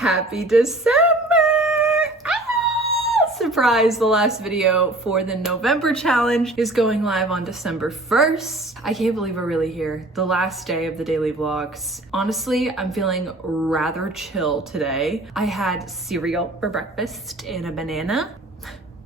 Happy December! Surprise, the last video for the November challenge is going live on December 1st. I can't believe we're really here. The last day of the daily vlogs. Honestly, I'm feeling rather chill today. I had cereal for breakfast and a banana.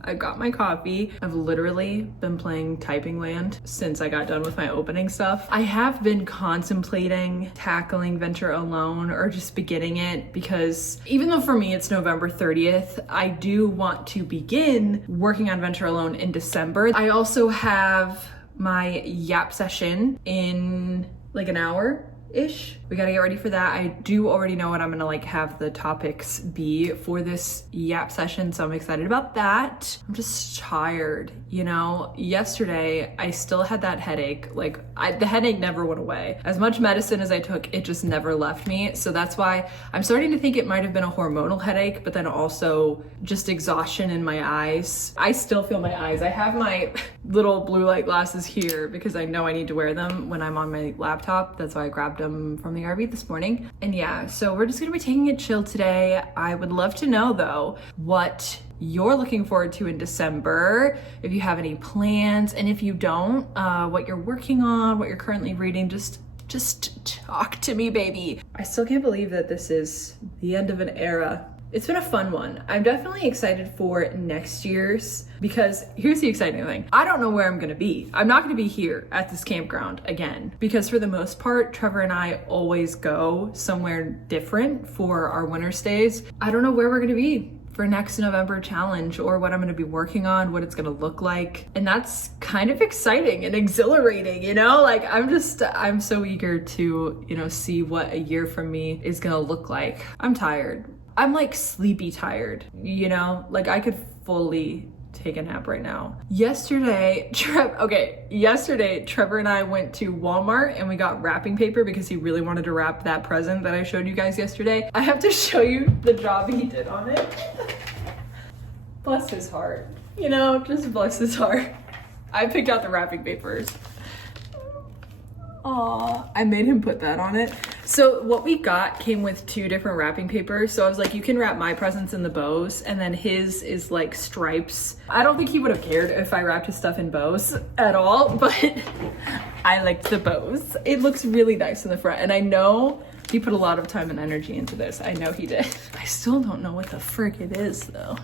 I got my coffee. I've literally been playing Typing Land since I got done with my opening stuff. I have been contemplating tackling Venture Alone or just beginning it because even though for me it's November 30th, I do want to begin working on Venture Alone in December. I also have my Yap session in like an hour-ish. We gotta get ready for that. I do already know what I'm gonna have the topics be for this Yap session, so I'm excited about that. I'm just tired, you know? Yesterday, I still had that headache. The headache never went away. As much medicine as I took, it just never left me. So that's why I'm starting to think it might have been a hormonal headache, but then also just exhaustion in my eyes. I still feel my eyes. I have my little blue light glasses here because I know I need to wear them when I'm on my laptop. That's why I grabbed them from the RV this morning. And yeah, so we're just gonna be taking it chill today. I would love to know though what you're looking forward to in December, if you have any plans, and if you don't, what you're working on, what you're currently reading. Just talk to me, baby. I still can't believe that this is the end of an era. It's been a fun one. I'm definitely excited for next year's because here's the exciting thing. I don't know where I'm gonna be. I'm not gonna be here at this campground again because for the most part, Trevor and I always go somewhere different for our winter stays. I don't know where we're gonna be for next November challenge or what I'm gonna be working on, what it's gonna look like. And that's kind of exciting and exhilarating, you know? I'm so eager to, see what a year from me is gonna look like. I'm tired. I'm sleepy tired, I could fully take a nap right now. Yesterday, Trevor and I went to Walmart and we got wrapping paper because he really wanted to wrap that present that I showed you guys yesterday. I have to show you the job he did on it. Bless his heart, just bless his heart. I picked out the wrapping papers. Aw, I made him put that on it. So what we got came with 2 different wrapping papers. So I was like, you can wrap my presents in the bows, and then his is stripes. I don't think he would have cared if I wrapped his stuff in bows at all, but I liked the bows. It looks really nice in the front, and I know he put a lot of time and energy into this. I know he did. I still don't know what the frick it is though.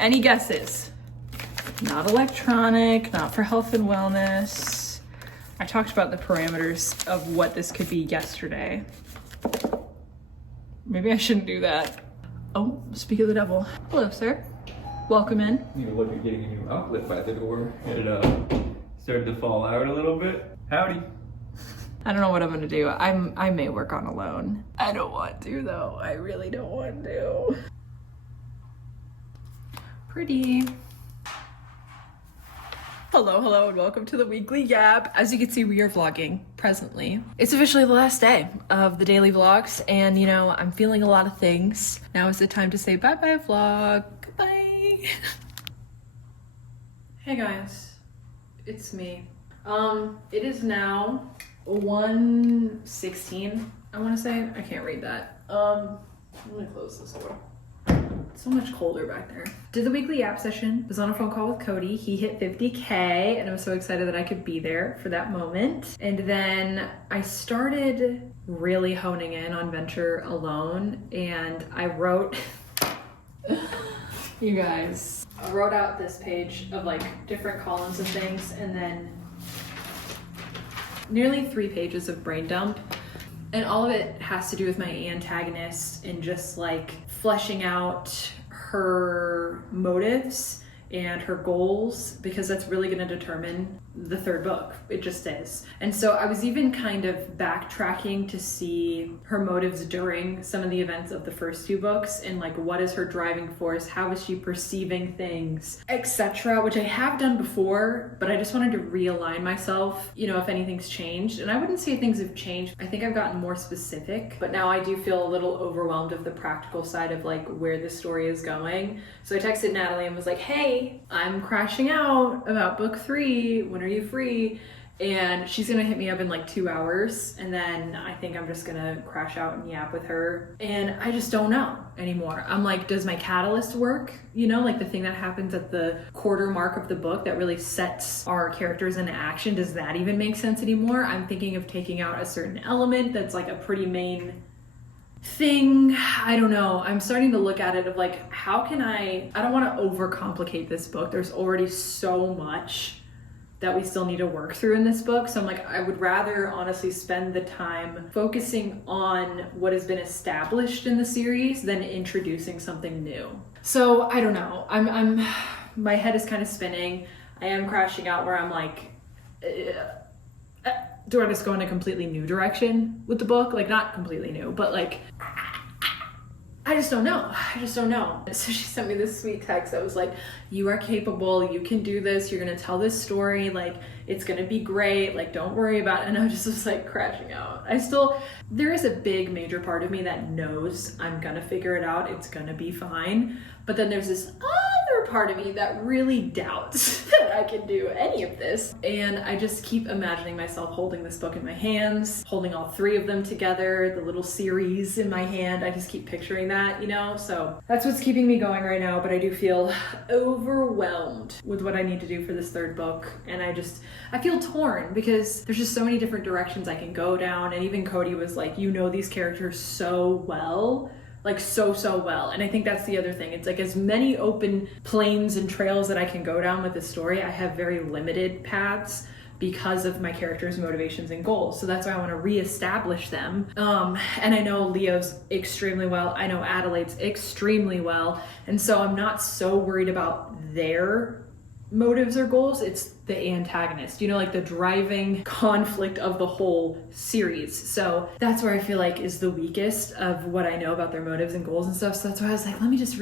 Any guesses? Not electronic, not for health and wellness. I talked about the parameters of what this could be yesterday. Maybe I shouldn't do that. Oh, speak of the devil. Hello, sir. Welcome in. You look at getting a new outlet by the door. It started to fall out a little bit. Howdy. I don't know what I'm gonna do. I may work on alone. I don't want to though. I really don't want to. Pretty. Hello, and welcome to the weekly Yap. As you can see, we are vlogging presently. It's officially the last day of the daily vlogs, and I'm feeling a lot of things. Now is the time to say bye-bye vlog. Goodbye. Hey guys, it's me. It is now 1:16, I wanna say. I can't read that. I'm gonna close this door. It's so much colder back there. Did the weekly Yap session, was on a phone call with Cody. He hit 50K and I was so excited that I could be there for that moment. And then I started really honing in on Venture Alone, and I wrote, you guys, I wrote out this page of different columns of things, and then nearly 3 pages of brain dump. And all of it has to do with my antagonist and just fleshing out her motives and her goals, because that's really going to determine the 3rd book. It just is. And so I was even kind of backtracking to see her motives during some of the events of the first 2 books, and what is her driving force, how is she perceiving things, etc., which I have done before, but I just wanted to realign myself, if anything's changed. And I wouldn't say things have changed. I think I've gotten more specific, but now I do feel a little overwhelmed of the practical side of where the story is going. So I texted Natalie and was like, hey, I'm crashing out about book 3. When are you free? and she's gonna hit me up in like 2 hours, and then I think I'm just gonna crash out and yap with her. And I just don't know anymore. I'm like, does my catalyst work? You know, like the thing that happens at the quarter mark of the book that really sets our characters into action, does that even make sense anymore? I'm thinking of taking out a certain element that's like a pretty main thing. I don't know. I'm starting to look at it of like, how can I don't want to overcomplicate this book. There's already so much that we still need to work through in this book. So I'm like, I would rather honestly spend the time focusing on what has been established in the series than introducing something new. So I don't know. I'm my head is kind of spinning. I am crashing out where I'm like, do I just go in a completely new direction with the book? Like, not completely new, but like, I just don't know. So she sent me this sweet text that was like, you are capable, you can do this, you're gonna tell this story, like, it's gonna be great, like, don't worry about it. And I just was like crashing out. There is a big major part of me that knows I'm gonna figure it out, it's gonna be fine. But then there's this other part of me that really doubts that I can do any of this. And I just keep imagining myself holding this book in my hands, holding all 3 of them together, the little series in my hand. I just keep picturing that, you know? So that's what's keeping me going right now. But I do feel overwhelmed with what I need to do for this 3rd book. And I feel torn because there's just so many different directions I can go down. And even Cody was like, you know these characters so well. Like so well. And I think that's the other thing. It's like, as many open planes and trails that I can go down with this story, I have very limited paths because of my character's motivations and goals. So that's why I want to reestablish them. And I know Leo's extremely well. I know Adelaide's extremely well. And so I'm not so worried about their motives or goals. It's the antagonist, you know, like the driving conflict of the whole series. So that's where I feel like is the weakest of what I know about their motives and goals and stuff. So that's why I was like, let me just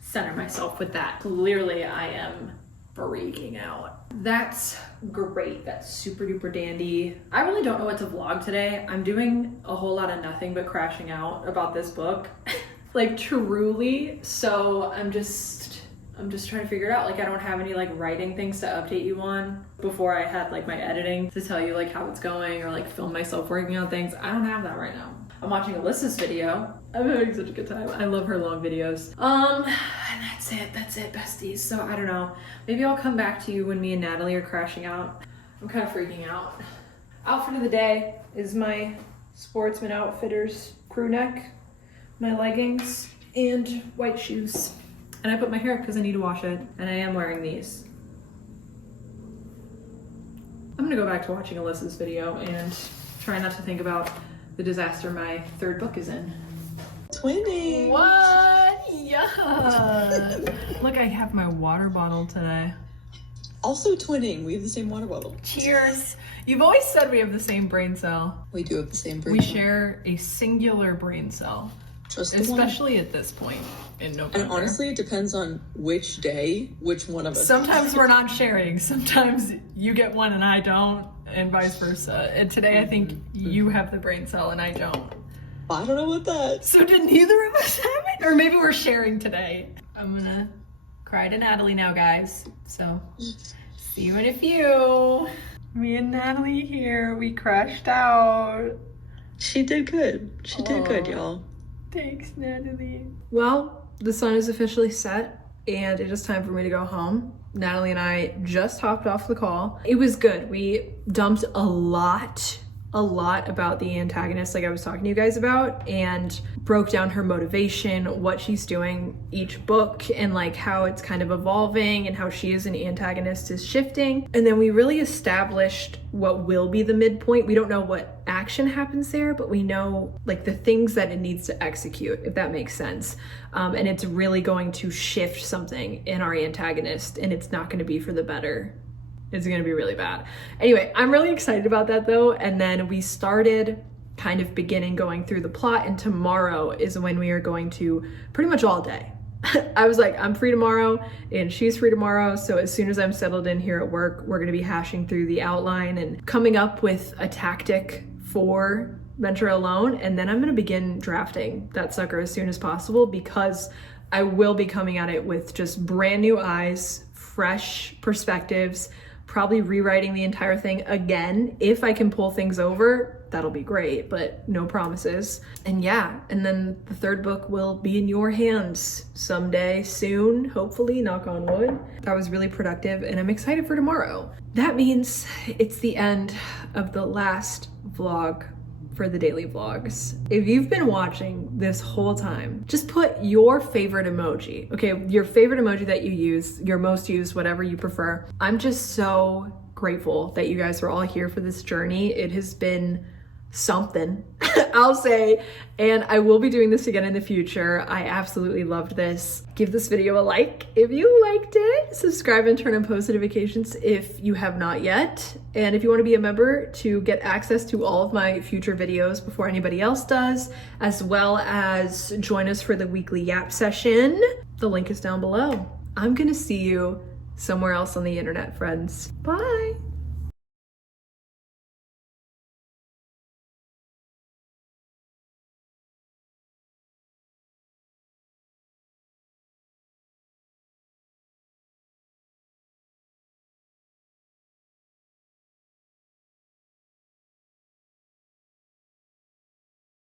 center myself with that. Clearly I am freaking out. That's great. That's super duper dandy. I really don't know what to vlog today. I'm doing a whole lot of nothing but crashing out about this book. Like, truly. So I'm just trying to figure it out. Like, I don't have any like writing things to update you on before I had like my editing to tell you like how it's going or like film myself working on things. I don't have that right now. I'm watching Alyssa's video. I'm having such a good time. I love her long videos. And that's it, besties. So I don't know. Maybe I'll come back to you when me and Natalie are crashing out. I'm kind of freaking out. Outfit of the day is my Sportsman Outfitters crew neck, my leggings, and white shoes. And I put my hair up because I need to wash it, and I am wearing these. I'm gonna go back to watching Alyssa's video and try not to think about the disaster my 3rd book is in. Twinning! What? Yeah! Look, I have my water bottle today. Also twinning, we have the same water bottle. Cheers! You've always said we have the same brain cell. We do have the same brain We cell. share a singular brain cell. Just the Especially at this point in November. And honestly, it depends on which day, which one of us. Sometimes we're not sharing. Sometimes you get one and I don't, and vice versa. And today I think you have the brain cell and I don't. I don't know about that. So did neither of us have it? Or maybe we're sharing today. I'm gonna cry to Natalie now, guys. So see you in a few. Me and Natalie here. We crashed out. She did good. She did good, y'all. Thanks, Natalie. Well, the sun is officially set and it is time for me to go home. Natalie and I just hopped off the call. It was good. We dumped a lot about the antagonist, like I was talking to you guys about, and broke down her motivation, what she's doing each book, and like how it's kind of evolving and how she as an antagonist is shifting. And then we really established what will be the midpoint. We don't know what action happens there, but we know like the things that it needs to execute, if that makes sense. And it's really going to shift something in our antagonist, and it's not going to be for the better. It's gonna be really bad. Anyway, I'm really excited about that though. And then we started kind of going through the plot, and tomorrow is when we are going to pretty much all day. I was like, I'm free tomorrow and she's free tomorrow. So as soon as I'm settled in here at work, we're gonna be hashing through the outline and coming up with a tactic for Venture Alone. And then I'm gonna begin drafting that sucker as soon as possible, because I will be coming at it with just brand new eyes, fresh perspectives, probably rewriting the entire thing again. If I can pull things over, that'll be great, but no promises. And yeah, and then the third book will be in your hands someday soon, hopefully, knock on wood. That was really productive and I'm excited for tomorrow. That means it's the end of the last vlog for the daily vlogs. If you've been watching this whole time, just put your favorite emoji, okay? Your favorite emoji that you use, your most used, whatever you prefer. I'm just so grateful that you guys are all here for this journey. It has been something, I'll say, and I will be doing this again in the future. I absolutely loved this. Give this video a like if you liked it. Subscribe and turn on post notifications if you have not yet. And if you want to be a member to get access to all of my future videos before anybody else does, as well as join us for the weekly Yap session, the link is down below. I'm gonna see you somewhere else on the internet, friends. Bye.